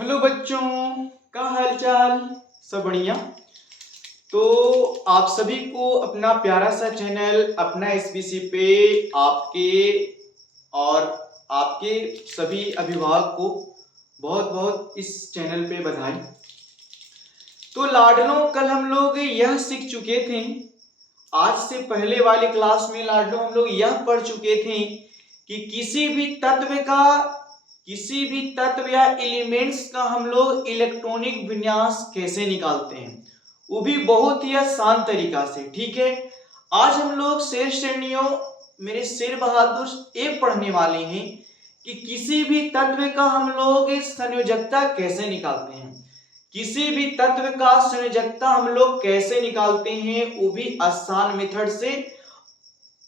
Hello बच्चों, क्या हाल चाल। सब बढ़िया। तो आप सभी को अपना प्यारा सा चैनल अपना एसबीसी पे आपके और आपके सभी अभिभावक को बहुत बहुत इस चैनल पे बधाई। तो लाडलों, कल हम लोग यह सीख चुके थे, आज से पहले वाले क्लास में लाडलों हम लोग यह पढ़ चुके थे कि किसी भी तत्व या एलिमेंट्स का हम लोग इलेक्ट्रॉनिक विन्यास कैसे निकालते हैं, वो भी बहुत ही आसान तरीका से। ठीक है, आज हम लोग शेर श्रेणियों मेरे शेर बहादुर एक पढ़ने वाले हैं कि किसी भी तत्व का हम लोग संयोजकता कैसे निकालते हैं। किसी भी तत्व का संयोजकता हम लोग कैसे निकालते हैं, वो भी आसान मेथड से।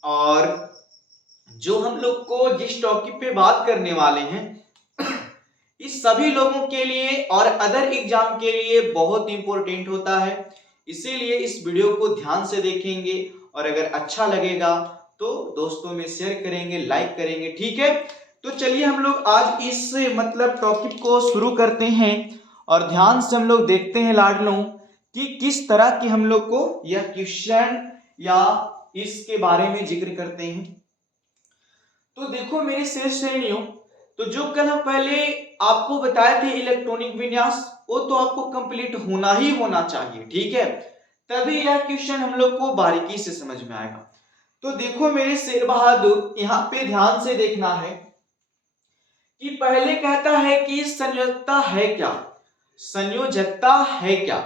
और जो हम लोग को जिस टॉपिक पे बात करने वाले हैं इस सभी लोगों के लिए और अदर एग्जाम के लिए बहुत इंपॉर्टेंट होता है, इसीलिए इस वीडियो को ध्यान से देखेंगे और अगर अच्छा लगेगा तो दोस्तों में शेयर करेंगे, लाइक करेंगे। ठीक है, तो चलिए हम लोग आज इस टॉपिक को शुरू करते हैं और ध्यान से हम लोग देखते हैं लाडलों कि किस तरह की हम लोग को यह क्वेश्चन या इसके बारे में जिक्र करते हैं। तो देखो मेरे शेर श्रेणियों, तो जो कल हम पहले आपको बताए थे इलेक्ट्रॉनिक विन्यास, वो तो आपको कंप्लीट होना ही होना चाहिए। ठीक है, तभी यह क्वेश्चन हम लोग को बारीकी से समझ में आएगा। तो देखो मेरे शेर बहादुर, यहाँ पे ध्यान से देखना है कि पहले कहता है कि संयोजकता है क्या। संयोजकता है क्या,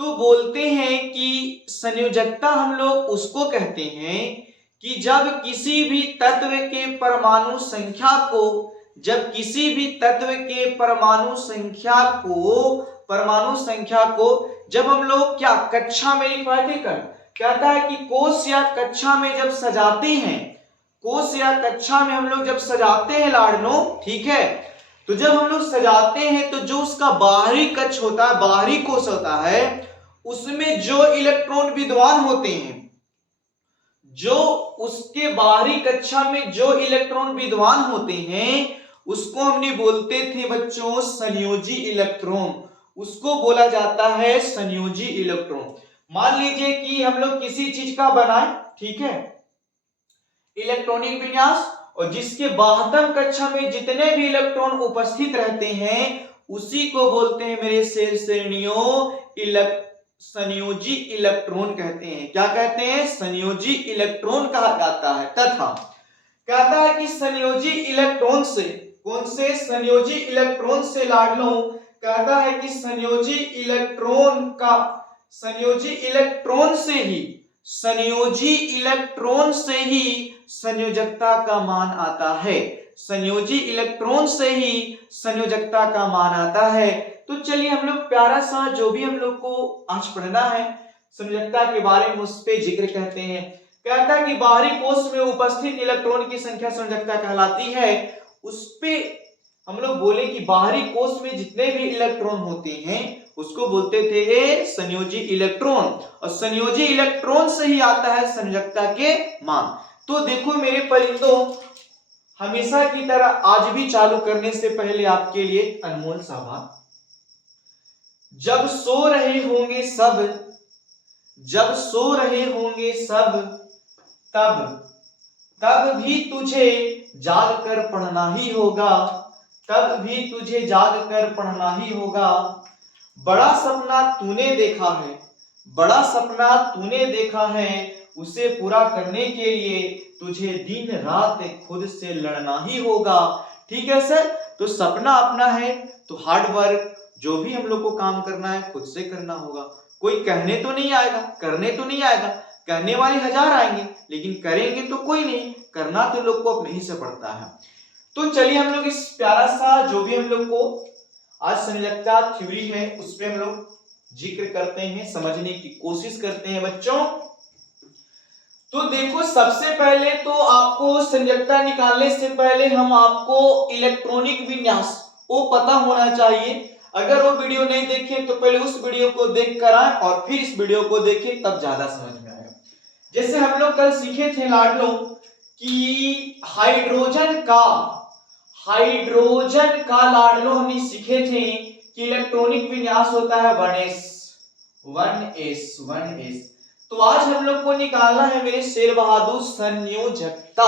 तो बोलते हैं कि संयोजकता हम लोग उसको कहते हैं कि जब किसी भी तत्व के परमाणु संख्या को जब हम लोग क्या कक्षा में लिखवाए थे, कर कहता है कि कोष या कक्षा में जब सजाते हैं, कोष या कक्षा में हम लोग जब सजाते हैं लाडलों, ठीक है, तो जब हम लोग सजाते हैं तो जो उसका बाहरी कक्ष होता है, बाहरी कोष होता है, उसमें जो इलेक्ट्रॉन विद्वान होते हैं, जो उसके बाहरी कक्षा में जो इलेक्ट्रॉन विद्वान होते हैं, उसको हमने बोलते थे बच्चों संयोजी इलेक्ट्रॉन। उसको बोला जाता है संयोजी इलेक्ट्रॉन। मान लीजिए कि हम लोग किसी चीज का बनाए, ठीक है, इलेक्ट्रॉनिक विन्यास, और जिसके बाह्यतम कक्षा में जितने भी इलेक्ट्रॉन उपस्थित रहते हैं उसी को बोलते हैं मेरे शेर श्रेणियों संयोजी इलेक्ट्रॉन कहते हैं। क्या कहते हैं? संयोजी इलेक्ट्रॉन कहा जाता है। तथा कहता है कि संयोजी इलेक्ट्रॉन से, कौन से? संयोजी इलेक्ट्रॉन से लाडलों, कहता है कि संयोजी इलेक्ट्रॉन से ही संयोजकता का मान आता है। संयोजी इलेक्ट्रॉन से ही संयोजकता का मान आता है। तो चलिए हम लोग प्यारा सा जो भी हम लोग को आज पढ़ना है संयोजकता के बारे में उस पे जिक्र कहते हैं। कहता है कि बाहरी कोष में उपस्थित इलेक्ट्रॉन की संख्या संयोजकता कहलाती है। उस पे हम लोग बोले कि बाहरी कोष में जितने भी इलेक्ट्रॉन होते हैं उसको बोलते थे संयोजी इलेक्ट्रॉन, और संयोजी इलेक्ट्रॉन से ही आता है संयोजकता के मान। तो देखो मेरे परिंदों, हमेशा की तरह आज भी चालू करने से पहले आपके लिए अनमोल सा बात, जब सो रहे होंगे सब तब भी तुझे जाग कर पढ़ना ही होगा। बड़ा सपना तूने देखा है, उसे पूरा करने के लिए तुझे दिन रात खुद से लड़ना ही होगा। ठीक है सर, तो सपना अपना है तो हार्ड वर्क, जो भी हम लोग को काम करना है खुद से करना होगा। कोई कहने तो नहीं आएगा, करने तो नहीं आएगा, कहने वाले हजार आएंगे लेकिन करेंगे तो कोई नहीं, करना तो लोग को अपने ही से पड़ता है। तो चलिए हम लोग इस प्यारा सा जो भी हम लोग को आज संयोजकता थ्योरी है उस पे हम लोग जिक्र करते हैं, समझने की कोशिश करते हैं बच्चों। तो देखो सबसे पहले तो आपको संयोजकता निकालने से पहले हम आपको इलेक्ट्रॉनिक विन्यास वो पता होना चाहिए। अगर वो वीडियो नहीं देखे तो पहले उस वीडियो को देख कर आए और फिर इस वीडियो को देखें, तब ज्यादा समझ में आएगा। जैसे हम लोग कल सीखे थे लाडलों कि हाइड्रोजन का लाडलों हमने सीखे थे कि इलेक्ट्रॉनिक विन्यास होता है 1s। तो आज हम लोग को निकालना है मेरे शेर बहादुर संयोजकता।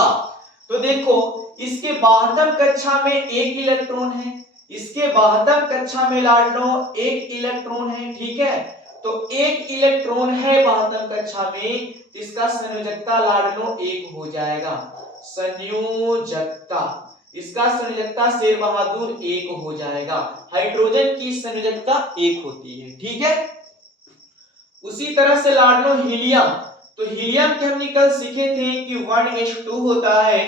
तो देखो इसके 72 कक्षा में एक इलेक्ट्रॉन है, इसके 72 कक्षा में लाडनो एक इलेक्ट्रॉन है, ठीक है। तो एक इलेक्ट्रॉन है 72 कक्षा में, इसका संयोजकता लाडनो एक हो जाएगा। संयोजकता, इसका संयोजकता शेर बहादुर एक हो जाएगा। हाइड्रोजन की संयोजकता एक होती है, ठीक है। उसी तरह से लाडनो हीलियम, तो हीलियम के हमने कल सीखे थे कि 1s2 होता है,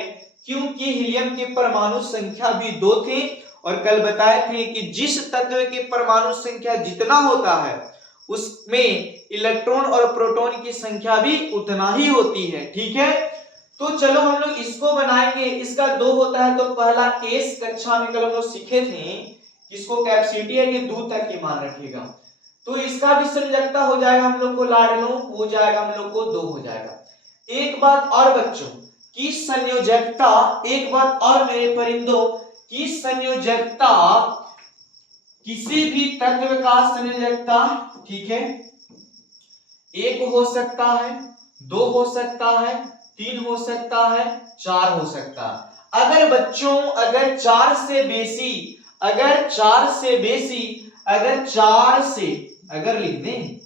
क्योंकि हीलियम के परमाणु संख्या भी 2 थे, और कल बताए थे कि जिस तत्व की परमाणु संख्या जितना होता है उसमें इलेक्ट्रॉन और प्रोटॉन की संख्या भी उतना ही होती है, ठीक है। तो चलो हम लोग इसको बनाएंगे। इसका 2 होता है, तो पहला एस कक्षा में कल हम लोग सीखे थे, इसको कैपेसिटी है कि दूर तक की मान रखेगा, तो इसका भी संयोजकता हो जाएगा हम लोग को लाडनो, हो जाएगा हम लोग को 2 हो जाएगा। एक बात और बच्चों की संयोजकता, एक बात और मेरे परिंदों की संयोजकता, किसी भी तत्व का संयोजकता, ठीक है, 1 हो सकता है, 2 हो सकता है, 3 हो सकता है, 4 हो सकता है। अगर बच्चों अगर 4 से बेसी, अगर 4 से बेसी, अगर 4 से, अगर लिख दें,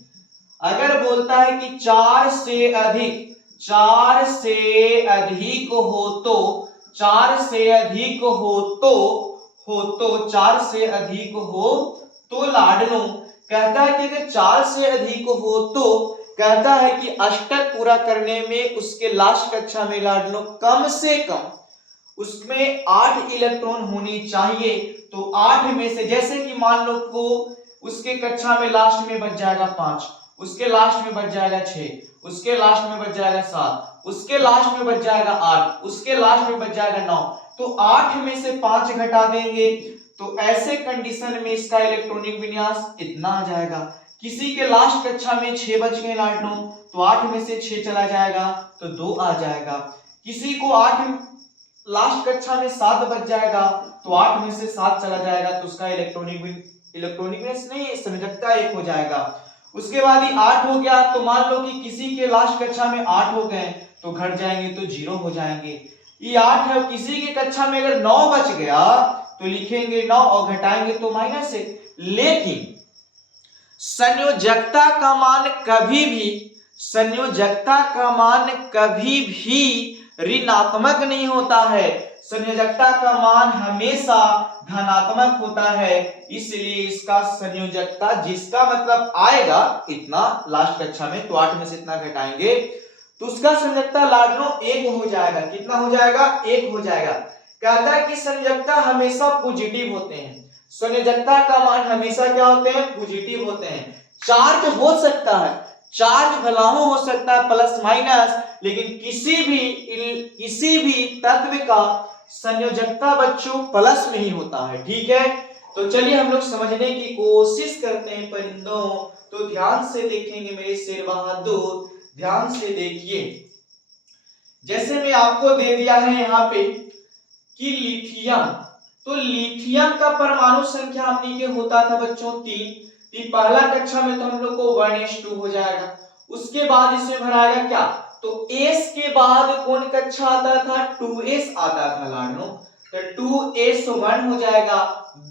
अगर बोलता है कि 4 से अधिक, 4 से अधिक हो तो, 4 से अधिक हो तो, 4 से अधिक हो तो लाडनो कहता है कि अगर 4 से अधिक हो तो कहता है कि अष्टक पूरा करने में उसके लास्ट कक्षा में लाडनो कम से कम उसमें 8 इलेक्ट्रॉन होने चाहिए। तो 8 में से, जैसे कि मान लो को उसके कक्षा में लास्ट में बच जाएगा 5, उसके लास्ट में बच जाएगा 6, उसके लास्ट में बच जाएगा 7, उसके लास्ट में बच जाएगा 8, उसके लास्ट में बच जाएगा 9, तो 8 में से 5 घटा देंगे, तो ऐसे कंडीशन में इसका इलेक्ट्रॉनिक विन्यास इतना आ जाएगा। किसी के लास्ट कक्षा में 6 बच गए लाडनो, तो 8 में से 6 चला जाएगा तो 2 आ जाएगा। किसी को 8 लास्ट कक्षा में 7 बच जाएगा, तो 8 में से 7 चला जाएगा, तो उसका इलेक्ट्रॉनिक विन्यास नहीं, संयोजकता 1 हो जाएगा। उसके बाद ही 8 हो गया, तो मान लो कि किसी के लास्ट कक्षा में 8 हो गए, तो घट जाएंगे तो 0 हो जाएंगे। ये 8 है, किसी की कक्षा में अगर 9 बच गया तो लिखेंगे 9 और घटाएंगे तो -1। लेकिन संयोजकता का मान कभी भी, संयोजकता का मान कभी भी ऋणात्मक नहीं होता है, संयोजकता का मान हमेशा धनात्मक होता है। इसलिए इसका संयोजकता, जिसका मतलब आएगा इतना लास्ट कक्षा में, तो 8 में से इतना घटाएंगे तो उसका संयोजकता लाडनो 1 हो जाएगा। कितना हो जाएगा? 1 हो जाएगा। कहता है कि संयोजकता हमेशा पॉजिटिव होते हैं, संयोजकता का मान हमेशा क्या होते हैं? पॉजिटिव होते हैं। चार्ज हो सकता है, चार्ज भलाओ हो सकता है प्लस माइनस, लेकिन किसी भी तत्व का संयोजकता बच्चों प्लस में ही होता है, ठीक है। तो चलिए हम लोग समझने की कोशिश करते हैं परिंदों। तो ध्यान से देखेंगे मेरे शेर बहादुर, ध्यान से देखिए। जैसे मैं आपको दे दिया है यहाँ पे कि लिथियम, तो लिथियम का परमाणु संख्या हमने के होता था बच्चों 3। पहला कक्षा में तो हम लोग को 1s2 हो जाएगा। उसके बाद इसमें भराएगा क्या? तो s के बाद कौन कक्षा आता था? 2s आता था लाडनो, तो 2s1 हो जाएगा।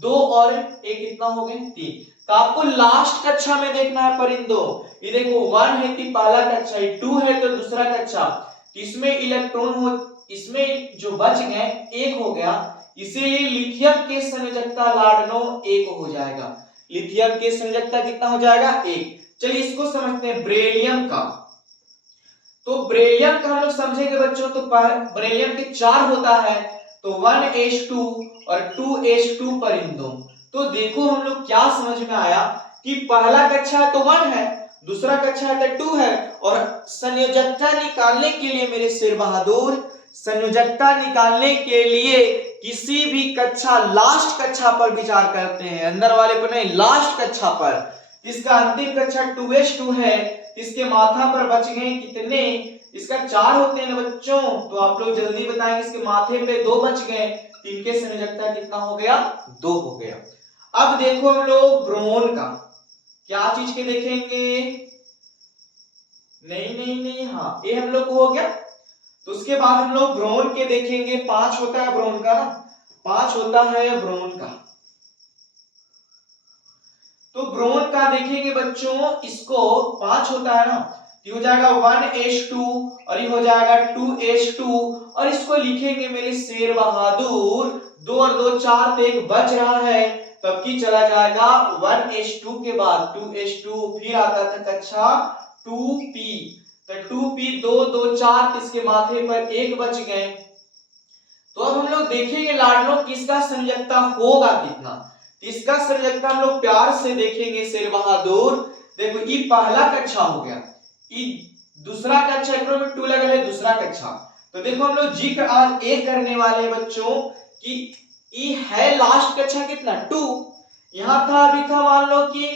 2 और 1 कितना हो गए? 3। तो आपको लास्ट कक्षा में देखना है परिंदों। ये देखो 1 है तो पहला कक्षा, 2 है तो दूसरा कक्षा, इसमें इलेक्ट्रॉन हो, इसमें जो बच गए 1 हो गया, इसीलिए लिथियम के संयोजकता लाडनो 1 हो जाएगा। लिथियम के संयोजकता कितना हो जाएगा? 1। चलिए इसको समझते हैं बेरिलियम का। तो बेरिलियम का हम लोग समझेंगे बच्चों, तो बेरिलियम के 4 होता है, तो 1s2 और 2s2 परिंदों। तो देखो हम लोग क्या समझ में आया कि पहला कक्षा है तो 1 है, दूसरा कक्षा है तो 2 है, और संयोजकता निकालने के लिए मेरे शेर बहादुर, संयोजकता निकालने के लिए किसी भी कक्षा, लास्ट कक्षा पर विचार करते हैं, अंदर वाले पर नहीं, लास्ट कक्षा पर। इसका अंतिम कक्षा 2s2 है, इसके माथा पर बच गए कितने? इसका 4 होते हैं ना बच्चों, तो आप लोग जल्दी बताएंगे। इसके माथे पे 2 बच गए, 3 के संयोजकता कितना हो गया? 2 हो गया। अब देखो हम लोग ब्रोन का, क्या चीज के देखेंगे? नहीं नहीं नहीं, हाँ ये हम लोग को हो गया। तो उसके बाद हम लोग ब्रोन के देखेंगे, 5 होता है ब्रोन का ना, 5 होता है ब्रोन का। तो ब्रोन का देखेंगे बच्चों, इसको 5 होता है ना, ये हो जाएगा 1H2 और ये हो जाएगा 2H2 और इसको लिखेंगे मेरे शेर बहादुर, 2 और 2 4, तो एक बच रहा है, तब की चला जाएगा 1H2 के बाद 2H2, फिर आता था कक्षा 2P, तो 2P 2 2 4, तो इसके माथे पर एक बच गए। तो अब हम लोग देखेंगे लाडलों किसका संयोजकता होगा कितना, इसका संयोजकता हम लोग प्यार से देखेंगे शेर बहादुर। देखो ये पहला कक्षा हो गया, ये दूसरा कक्षा, एक में 2 लगा है दूसरा कक्षा। तो देखो हम लोग जिक्र आज एक करने वाले बच्चों कि ये है लास्ट कक्षा कितना 2, यहां था अभी था मान लो कि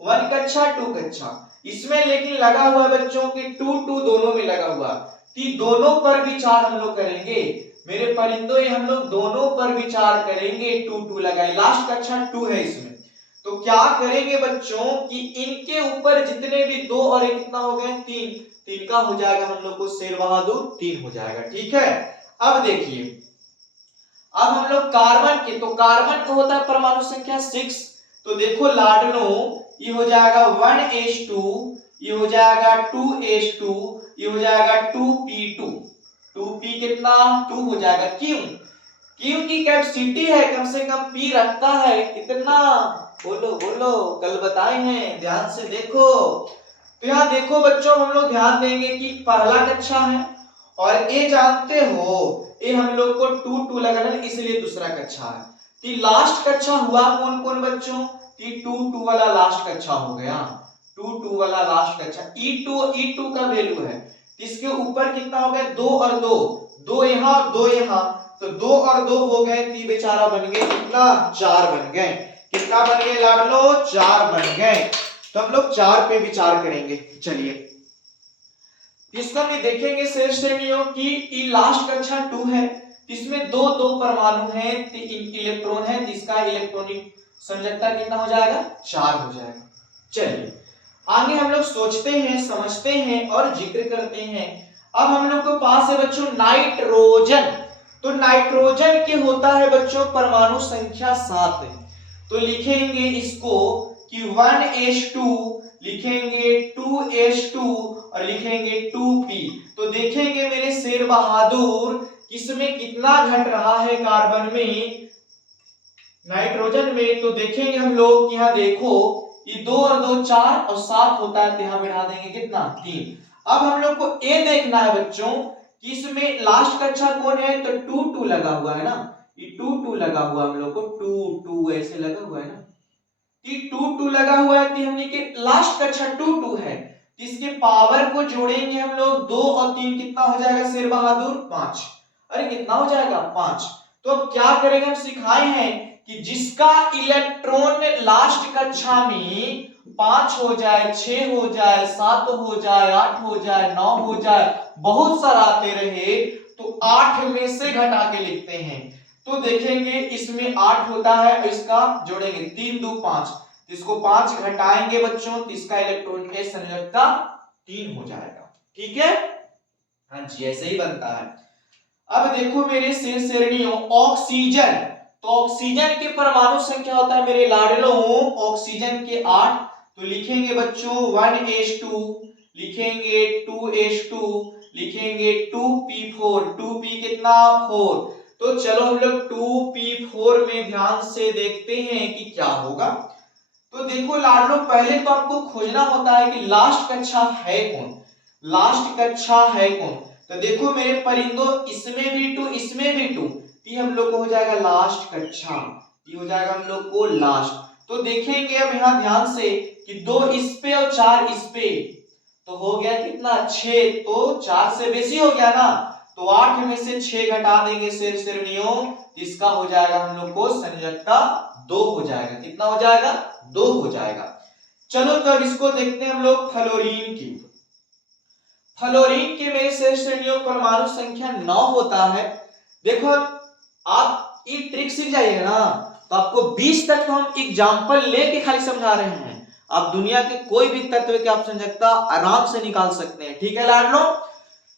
1 कक्षा 2 कक्षा, इसमें लेकिन लगा हुआ है बच्चों कि 2 2 दोनों में लगा हुआ, कि दोनों पर विचार हम लोग करेंगे मेरे परिंदों, ये हम लोग दोनों पर विचार करेंगे। 2 2 लगाए, लास्ट कक्षा 2 है इसमें। तो क्या करेंगे बच्चों कि इनके ऊपर जितने भी 2 और 1 कितना हो गए 3, 3 का हो जाएगा हम लोग को शेर बहादुर 3 हो जाएगा, ठीक है। अब देखिए, अब हम लोग कार्बन के, तो कार्बन का होता है परमाणु संख्या 6, तो देखो लाडलो ये हो जाएगा 1H2, ये हो जाएगा 2H2, ये हो जाएगा 2P2, 2P कितना 2 हो जाएगा, क्यों? क्योंकि कैपेसिटी है, कम से कम P रखता है कितना, बोलो बोलो, कल बताए हैं, ध्यान से देखो। तो यहाँ देखो बच्चों, हम लोग ध्यान देंगे कि पहला कक्षा है और ये जानते हो ये हम लोग को 2 2 लगाना है, इसलिए दूसरा कक्षा है। तो लास्ट कक्षा हुआ कौन कौन बच्चों? 2 2 वाला लास्ट कक्षा हो गया, 2 2 वाला लास्ट कक्षा। E2 का वैल्यू है, इसके ऊपर कितना हो गया 2 और 2, 2 यहाँ 2 यहाँ, तो 2 और 2 हो गए, ती बेचारा बन गए कितना 4 बन गए, कितना बन गए लाडलो 4 बन गए। तो हम लोग 4 पे विचार करेंगे। चलिए इसको हम देखेंगे शेष श्रेणियों की, ई लास्ट कक्षा 2 है, इसमें 2 2 परमाणु हैं, इलेक्ट्रॉन है, इसका इलेक्ट्रॉनिक संयोजकता कितना हो जाएगा 4 हो जाएगा। चलिए आगे हम लोग सोचते हैं, समझते हैं और जिक्र करते हैं। अब हम लोग के पास है बच्चों नाइट्रोजन, तो नाइट्रोजन के होता है बच्चों परमाणु संख्या 7, तो लिखेंगे इसको कि 1H2, लिखेंगे 2H2 और लिखेंगे 2P। तो देखेंगे मेरे शेर बहादुर किसमें कितना घट रहा है कार्बन में, नाइट्रोजन में। तो देखेंगे हम लोग यहाँ देखो ये 2 और 2 4 और 7 होता है, तो यहाँ बढ़ा देंगे कितना 3। अब हम लोग को ये देखना है बच्चों कि इसमें लास्ट कक्षा कौन है, तो 2 2 लगा हुआ है ना, ये 2 2 लगा हुआ हम लोग को 2 2 ऐसे लगा हुआ है ना, कि 2 2 लगा हुआ है, कि हमने के लास्ट कक्षा 2 2 है, इसके पावर को जोड़ेंगे हम लोग 2 और 3 कितना हो जाएगा शेर बहादुर 5, अरे कितना हो जाएगा 5। तो अब क्या करेंगे, हम सिखाए हैं कि जिसका इलेक्ट्रॉन लास्ट कक्षा में 5 हो जाए, 6 हो जाए, 7 हो जाए, 8 हो जाए, 9 हो जाए, बहुत सारा आते रहे, तो 8 में से घटा के लिखते हैं। तो देखेंगे इसमें 8 होता है, इसका जोड़ेंगे 3 2 5, इसको 5 घटाएंगे बच्चों, तो इसका इलेक्ट्रॉन के संयोजकता 3 हो जाएगा, ठीक है। हाँ जी ऐसे ही बनता है। अब देखो मेरे शेर श्रेणियों ऑक्सीजन, तो ऑक्सीजन के परमाणु संख्या होता है मेरे लाडलों ऑक्सीजन के 8, तो लिखेंगे बच्चों 1H2, लिखेंगे 2H2, लिखेंगे 2P4, 2P कितना 4। तो चलो हम लोग 2P4 में ध्यान से देखते हैं कि क्या होगा। तो देखो लाडलो पहले तो आपको खोजना होता है कि लास्ट कक्षा है कौन, लास्ट कक्षा है कौन। तो देखो मेरे परिंदों इसमें भी 2 इसमें भी 2, ये हम लोग को हो जाएगा लास्ट कक्षा, ये हो जाएगा हम लोग को लास्ट। तो देखेंगे अब यहाँ ध्यान से कि 2 इस पे और 4 इस पे, तो हो गया कितना 6, तो 4 से बेसी हो गया ना, तो 8 में से 6 घटा देंगे शेर श्रेणियों, इसका हो जाएगा हम लोग को संयोजकता 2 हो जाएगा, कितना हो जाएगा 2 हो जाएगा। चलो तब इसको देखते हैं हम लोग फ्लोरीन की। फ्लोरीन के में शेर श्रेणियों परमाणु संख्या 9 होता है। देखो आप ये ट्रिक सीख जाइएगा ना, तो आपको 20 तत्व हम एग्जाम्पल लेके खाली समझा रहे हैं। आप दुनिया के कोई भी तत्व के आप संयोजकता आराम से निकाल सकते हैं। ठीक है लाडलो,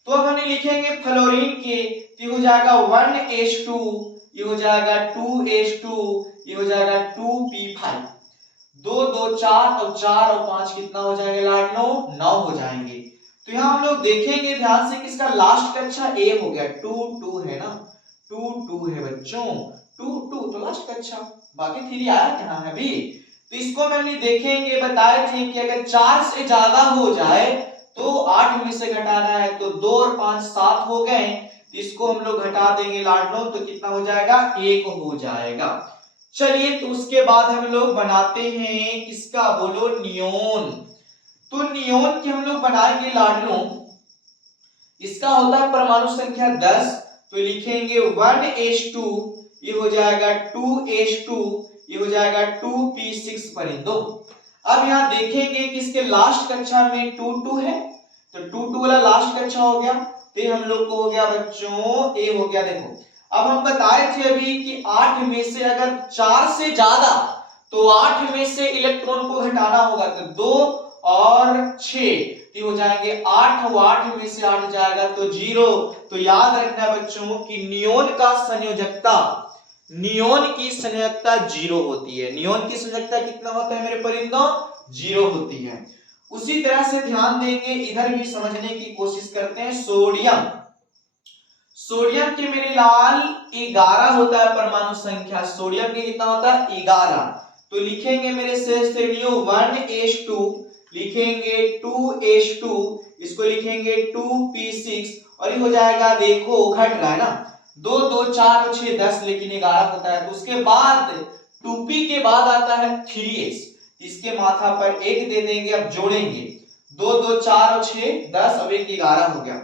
तो अब हम लिखेंगे फ्लोरीन के, ये हो जाएगा 1H2, ये हो जाएगा 2H2, ये हो जाएगा 2P5, 2 2 4 और 4 और 5 कितना हो जाएगा लाडलो? 9 हो जाएंगे। तो यहाँ हम लोग देखेंगे ध्यान से किसका लास्ट कक्षा ए हो गया, 2 2 है ना, 2 2 है बच्चों, 2 2 तो लास्ट कक्षा, बाकी 3 आया कहाँ है अभी। तो इसको हम देखेंगे, बताए थे कि अगर 4 से ज्यादा हो जाए तो 8 में से घटाना है, तो 2 और 5 7 हो गए, इसको हम लोग घटा देंगे लाडलो, तो कितना हो जाएगा? 1 हो जाएगा। चलिए, तो उसके बाद हम लोग बनाते हैं किसका, बोलो? नियोन। तो नियोन की हम लोग बनाएंगे लाडलो, इसका होता है परमाणु संख्या 10, तो लिखेंगे 1H2, ये हो जाएगा 2H2, ये हो जाएगा 2P6 परिंदो। अब यहाँ देखेंगे कि इसके लास्ट कक्षा में 2 2 है, तो 2 2 वाला लास्ट कक्षा हो गया, तो हम लोग को हो गया बच्चों ए हो गया। देखो, अब हम बताए थे अभी कि 8 में से अगर 4 से ज्यादा, तो 8 में से इलेक्ट्रॉन को घटाना होगा, तो 2 और 6 हो जाएंगे 8, और 8 में से 8 जाएगा तो 0। तो याद रखना बच्चों कि नियोन का संयोजकता, नियोन की संयोजकता 0 होती है। नियोन की संयोजकता कितना होता है मेरे परिंदों? 0 होती है। उसी तरह से ध्यान देंगे, इधर भी समझने की कोशिश करते हैं। सोडियम, सोडियम के मेरे लाल 11 होता है परमाणु संख्या, सोडियम के कितना होता है? 11। तो लिखेंगे मेरे श्रेणियों 1H2, लिखेंगे 2H2, इसको लिखेंगे 2P6, और ये हो जाएगा, देखो घट रहा है ना, 2 2 4 और 6 10, लेकिन 11 होता है। तो उसके बाद 2P के बाद आता है 3S, इसके माथा पर 1 दे देंगे, अब जोड़ेंगे 2 2 4 और 6 10, अब 1 11 हो गया।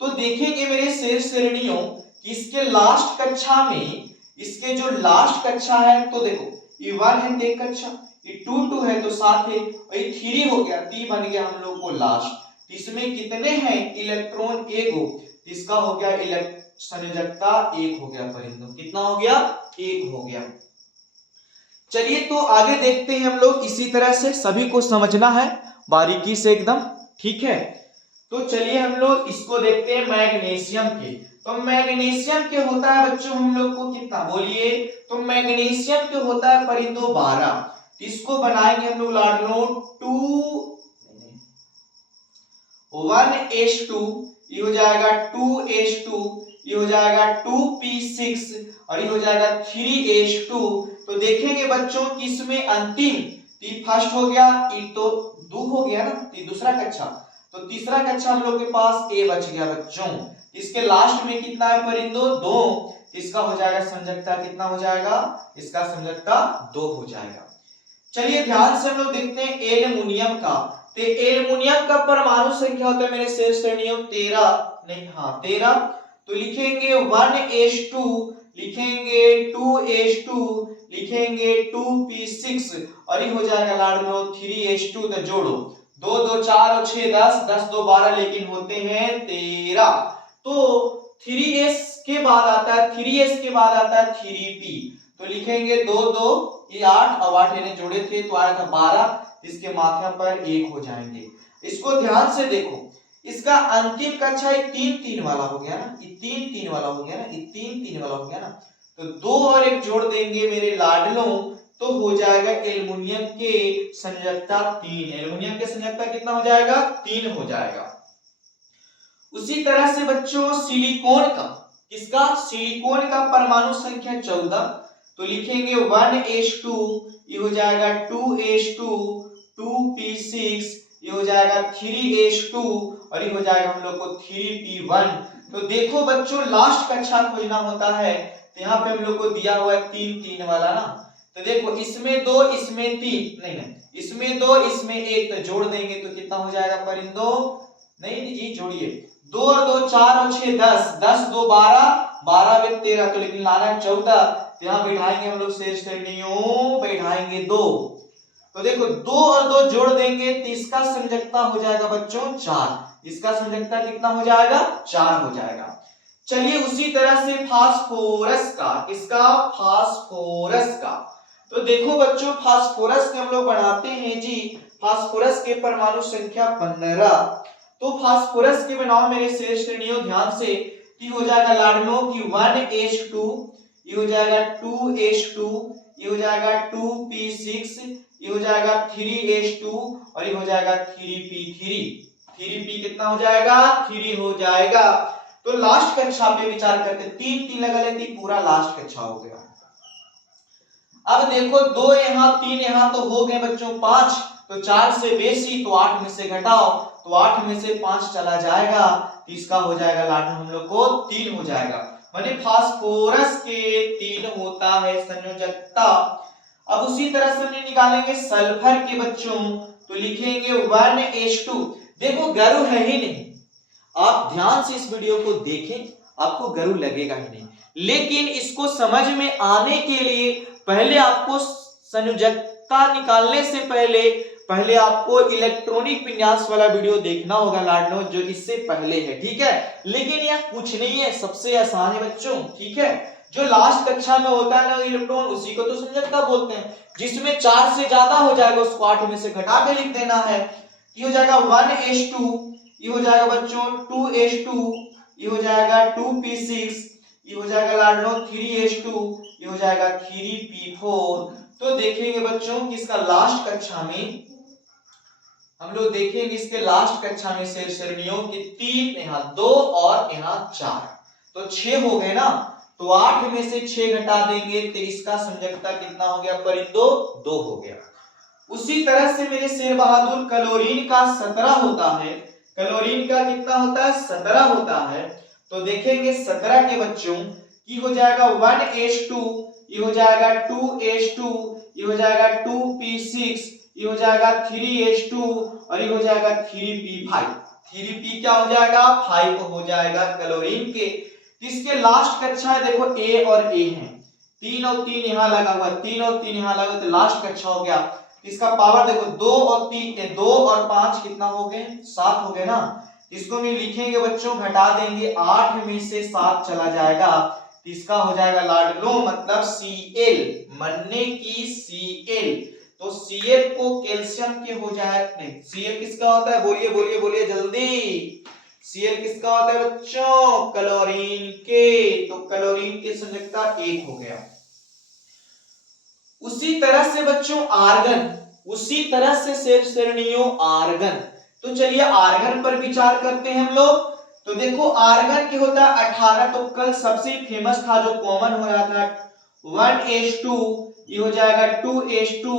तो देखेंगे मेरे शेष श्रेणियों कि इसके लास्ट कक्षा में, इसके जो लास्ट कक्षा है, तो देखो ये 1 है, एक कक्षा, ये 2 2 है तो 7 है, और ये 3 हो गया, 3 बन गया हम लोग को लास्ट। इसमें कितने हैं इलेक्ट्रॉन? 1 हो, इसका हो गया संयोजकता 1 हो गया परिंदों, कितना हो गया? 1 हो गया। चलिए, तो आगे देखते हैं हम लोग, इसी तरह से सभी को समझना है बारीकी से एकदम, ठीक है। तो चलिए हम लोग इसको देखते हैं मैग्नीशियम के। तो मैग्नीशियम के होता है बच्चों हम लोग को कितना, बोलिए? तो मैग्नीशियम के होता है परिंदों 12, इसको बनाएंगे हम लोग लाडलो 1H2, ये हो जाएगा 2H2, ये हो जाएगा 2P6, और ये हो जाएगा 3H2। तो देखेंगे बच्चों कि इसमें अंतिम, फर्स्ट हो गया, ये तो 2 हो गया ना, दूसरा कक्षा, तो तीसरा कक्षा हम लोग के पास ए बच गया बच्चों। इसके लास्ट में कितना है परिंदों? 2, इसका हो जाएगा संयोजकता कितना हो जाएगा? इसका संयोजकता 2 हो जाएगा। चलिए ध्यान से हम लोग देखते हैं एल्युमिनियम का। तो एल्युमिनियम का परमाणु संख्या होता है मेरे शेष श्रेणियों 13, नहीं हाँ 13। तो लिखेंगे 1H2, लिखेंगे 2H2, लिखेंगे 2P6, और ये हो जाएगा लाडलो 3H2। तो जोड़ो 2 2 4 और 6 10, 10 2 12, लेकिन होते हैं 13। तो 3S के बाद आता है, 3S के बाद आता है 3P, तो लिखेंगे 2 2, ये 8 और 8 इन्हें जोड़े थे तो आया था 12, इसके माथे पर 1 हो जाएंगे। इसको ध्यान से देखो, इसका अंतिम कक्षा 3 3 वाला हो गया ना, ये 3 3 वाला हो गया ना, ये 3 3 वाला हो गया ना, तो 2 और 1 जोड़ देंगे मेरे लाडलों, तो हो जाएगा एल्युमिनियम के संयोजकता 3। एल्युमिनियम के संयोजकता कितना हो जाएगा? 3 हो जाएगा। उसी तरह से बच्चों सिलिकॉन का, किसका? सिलिकॉन का परमाणु संख्या 14, तो लिखेंगे 1H2, ये हो जाएगा 2H2, 2P6, ये हो जाएगा 3H2, और ये हो जाएगा हम लोग को 3P1। तो देखो बच्चों, लास्ट कक्षा खोजना होता है, तो यहाँ पे हम लोग को दिया हुआ है 3 3 वाला ना, तो देखो इसमें 2 इसमें 3, नहीं नहीं इसमें 2 इसमें 1, तो जोड़ देंगे तो कितना हो जाएगा परिंदों? नहीं जी जोड़िए, 2 और 2 4 और 6 10, 10 2 12, 12 में 13, तो लेकिन लाना है 14, तो यहाँ बैठाएंगे हम लोग शेष श्रेणियों, बैठाएंगे 2। तो देखो 2 और 2 जोड़ देंगे तो इसका संयोजकता हो जाएगा बच्चों 4, इसका संयोजकता कितना हो जाएगा? 4 हो जाएगा। चलिए उसी तरह से फास्फोरस का, किसका? फास्फोरस का। तो देखो बच्चों, फास्फोरस के हम लोग बनाते हैं जी, फास्फोरस के परमाणु संख्या 15। तो फास्फोरस के बनाओ मेरे शेष श्रेणियों ध्यान से, कि हो जाएगा लाडनो की 1H2, ये हो जाएगा 2H2, ये हो जाएगा 2P6, ये हो जाएगा 3H2 और ये हो जाएगा 3P3। 3P कितना हो जाएगा? 3 हो जाएगा। तो लास्ट कक्षा पे विचार करते, 3 लगा लेती, पूरा लास्ट कक्षा हो गया। अब देखो 2 यहाँ 3 यहाँ तो हो गए बच्चों 5, तो 4 से बेसी तो 8 में से घटाओ, तो 8 में से 5 चला जाएगा, तो इसका हो जाएगा लाडन हम लोग को 3 हो जाएगा। माने फास्फोरस के 3 होता है संयोजकता। अब उसी तरह से हम निकालेंगे सल्फर के बच्चों, तो लिखेंगे 1H2। देखो गरु है ही नहीं, आप ध्यान से इस वीडियो को देखें, आपको गरु लगेगा ही नहीं, लेकिन इसको समझ में आने के लिए पहले आपको संयोजकता निकालने से पहले आपको इलेक्ट्रॉनिक विन्यास वाला वीडियो देखना होगा लाडनो, जो इससे पहले है, ठीक है। लेकिन यह कुछ नहीं है, सबसे आसान है बच्चों, ठीक है। जो लास्ट कक्षा में होता है ना इलेक्ट्रॉन, उसी को तो संयोजकता बोलते हैं। जिसमें 4 से ज्यादा हो जाएगा उसको 8 में से घटा के लिख देना है। ये हो जाएगा 1H2, ये हो जाएगा बच्चों 2H2, ये हो जाएगा 2P6, ये हो जाएगा लाडनो 3H2, ये हो जाएगा 3P4। तो देखेंगे बच्चों कि इसका लास्ट कक्षा में हम लोग देखेंगे, इसके लास्ट कक्षा में शेष श्रेणियों की 3, यहाँ 2 और यहाँ 4, तो 6 हो गए ना। तो 8 में से 6 घटा देंगे तो इसका संयोजकता कितना हो गया परिंदो? 2 हो गया। उसी तरह से मेरे शेर बहादुर क्लोरीन का 17 होता है। क्लोरीन का कितना होता है? 17 होता है। तो देखेंगे 17 के बच्चों की हो जाएगा 1H2, ये हो जाएगा 2H2, ये हो जाएगा 2P6, ये हो जाएगा 3H2 और ये हो जाएगा 3P5। 3P क्या हो जाएगा? 5 हो जाएगा क्लोरीन के। इसके लास्ट कक्षा है, देखो A और A हैं, 3 और 3 यहाँ लगा हुआ, 3 और 3 यहाँ लगा, तो लास्ट कक्षा हो गया। इसका पावर देखो 2 और 3, 2 और 5 कितना हो गए? 7 हो गए ना। इसको भी लिखेंगे बच्चों, घटा देंगे, 8 में से 7 चला जाएगा, इसका हो जाएगा लाडलो मतलब Cl, मरने की Cl। तो Cl को कैल्शियम के हो जाए, नहीं Cl किसका होता है? बोलिए बोलिए बोलिए जल्दी। Cl किसका होता है बच्चों? क्लोरीन के। तो क्लोरीन की संयोजकता 1 हो गया। उसी तरह से बच्चों आर्गन, उसी तरह से शेष श्रेणियों आर्गन। तो चलिए आर्गन पर विचार करते हैं हम लोग। तो देखो आर्गन के होता है 18, तो कल सबसे फेमस था जो कॉमन हो रहा था 1H2, ये हो जाएगा 2H2,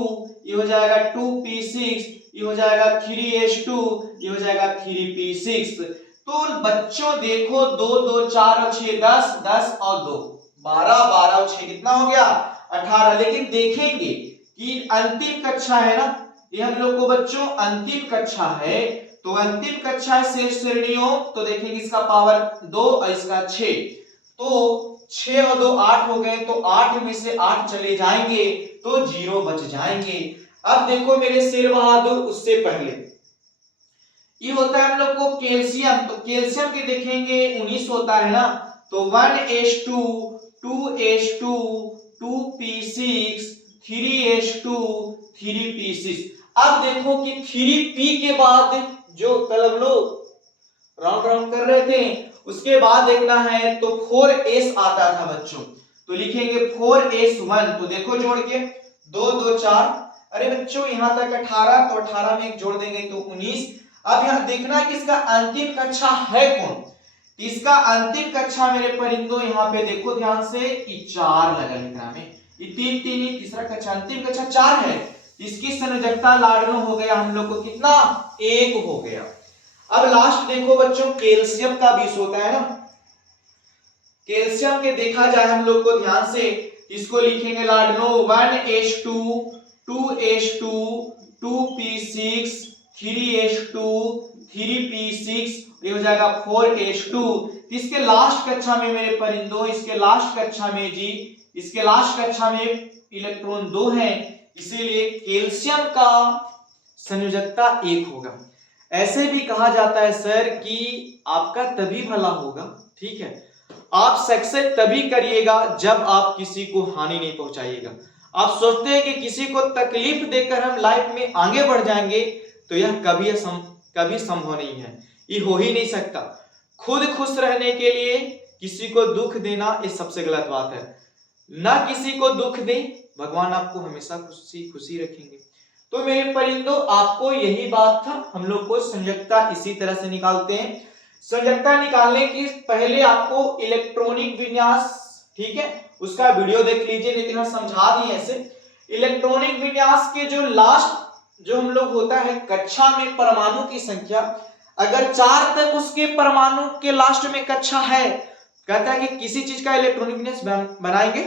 ये हो जाएगा 2P6, ये हो जाएगा 3H2, ये हो जाएगा 3P6। तो बच्चों देखो 2 2 4 और 6 10 10 और 2 12 12 और 6 कितना हो गया? 18। लेकिन देखेंगे कि अंतिम कक्षा है ना, ये हम लोग को बच्चों अंतिम कक्षा है, तो अंतिम कक्षा है शेष श्रेणियों। तो देखेंगे इसका पावर 2 और इसका 6, तो 6 और 2 8 हो गए, तो 8 में से 8 चले जाएंगे तो 0 बच जाएंगे। अब देखो मेरे शेर बहादुर, उससे पहले ये होता है हम लोग को कैल्शियम। तो कैल्शियम के देखेंगे 19 होता है ना, तो 1H2, 2H2, 2P6, 3H2, 3P6। अब देखो कि 3P के बाद जो कल हम लोग राउंड राउंड कर रहे थे, उसके बाद देखना है तो 4S आता था बच्चों, तो लिखेंगे 4S1। तो देखो जोड़ के 2 2 4, अरे बच्चों यहां तक 18, तो 18 में एक जोड़ देंगे तो 19। अब यहां देखना कि इसका अंतिम कक्षा है कौन? इसका अंतिम कक्षा मेरे परिंदों यहाँ पे देखो ध्यान से, 4 लगा लिखना में, ये 3 3 ही तीसरा कक्षा, अंतिम कक्षा 4 है। इसकी संयोजकता लाडनो हो गया हम लोग को कितना? 1 हो गया। अब लास्ट देखो बच्चों कैल्शियम का 20 होता है ना, कैल्शियम के देखा जाए हम लोग को ध्यान से, इसको लिखेंगे लाडनो 1H2, 2H2, 2P6, 3H2, 3P6, ये हो जाएगा 4H2। इसके लास्ट कक्षा में मेरे परिंदों, इसके लास्ट कक्षा में जी, इसके लास्ट कक्षा में इलेक्ट्रॉन 2 हैं, इसीलिए कैल्शियम का संयोजकता 1 होगा। ऐसे भी कहा जाता है सर कि आपका तभी भला होगा, ठीक है, आप सक्सेस तभी करिएगा जब आप किसी को हानि नहीं पहुंचाइएगा। आप सोचते हैं कि किसी को तकलीफ देकर हम लाइफ में आगे बढ़ जाएंगे, तो यह कभी संभव नहीं है, ये हो ही नहीं सकता। खुद खुश रहने के लिए किसी को दुख देना ये सबसे गलत बात है। ना किसी को दुख दे, भगवान आपको हमेशा खुशी खुशी रखेंगे। तो मेरे परिंदों, आपको यही बात था। हम लोग को संयोजकता इसी तरह से निकालते हैं। संयोजकता निकालने की पहले आपको इलेक्ट्रॉनिक विन्यास, ठीक है, उसका वीडियो देख लीजिए, लेकिन हम समझा दिए ऐसे। इलेक्ट्रॉनिक विन्यास के जो लास्ट जो हम लोग होता है कक्षा में परमाणु की संख्या, अगर 4 तक उसके परमाणु के लास्ट में कक्षा है, कहता है कि किसी चीज का इलेक्ट्रॉनिक विन्यास बनाएंगे,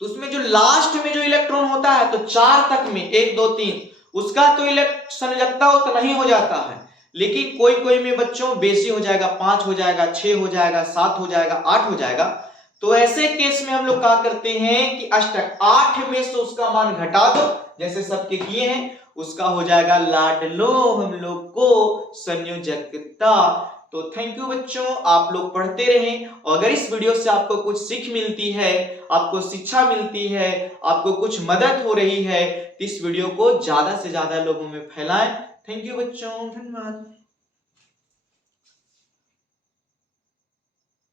तो उसमें जो लास्ट में जो इलेक्ट्रॉन होता है तो 4 तक में 1 2 3 उसका तो संयोजकता उतना ही हो जाता है, लेकिन कोई कोई में बच्चों बेसी हो जाएगा, 5 हो जाएगा, 6 हो जाएगा, 7 हो जाएगा, 8 हो जाएगा। तो ऐसे केस में हम लोग क्या करते हैं कि अष्टक 8 में से उसका मान घटा दो, जैसे सबके किए हैं, उसका हो जाएगा लाडलो हम लोग को संयोजकता। तो थैंक यू बच्चों, आप लोग पढ़ते रहें, और अगर इस वीडियो से आपको कुछ सीख मिलती है, आपको शिक्षा मिलती है, आपको कुछ मदद हो रही है, तो इस वीडियो को ज्यादा से ज्यादा लोगों में फैलाएं। थैंक यू बच्चों, धन्यवाद।